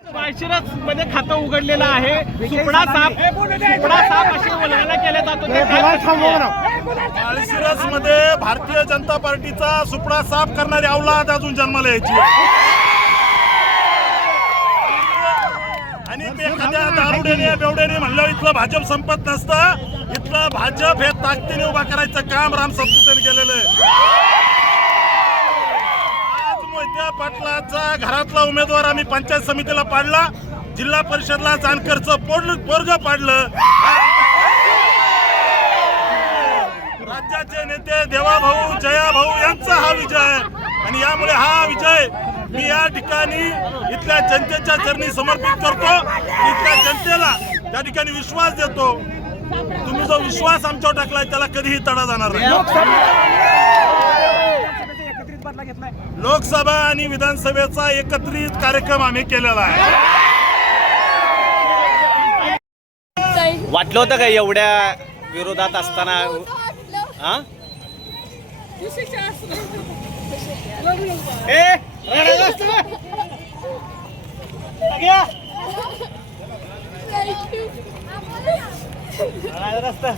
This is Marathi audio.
माळशिरस मध्ये खातं उघडलेलं आहे. सुपडा साप अशी वल्गना केल्या जातो. माळशिरस मध्ये भारतीय जनता पार्टीचा सुपडा साफ करणारी अवलाद अजून जन्माला यायची आणि ते एखाद्या दारुड्याने बेवड्याने म्हणलं इथलं भाजप संपत नसतं. इथलं भाजप हे ताकदीने उभा करायचं काम राम सातपुतेने केलेलं आहे. मोहिते पाटलाचा घरातला उमेदवार आम्ही पंचायत समितीला पाडला, जिल्हा परिषदला जानकरचं पोरग पाडलं. राज्याचे नेते देवाभाऊ जयाभाऊ यांचा हा विजय आणि यामुळे हा विजय मी या ठिकाणी इथल्या जनतेच्या चरणी समर्पित करतो. इथल्या जनतेला त्या ठिकाणी विश्वास देतो. तुम्ही जो विश्वास आमच्यावर टाकलाय त्याला कधीही तडा जाणार नाही. लोकसभा आणि विधानसभेचा एकत्रित कार्यक्रम आम्ही केलेला आहे. वाटलं होतं का एवढ्या विरोधात असताना? रस्ता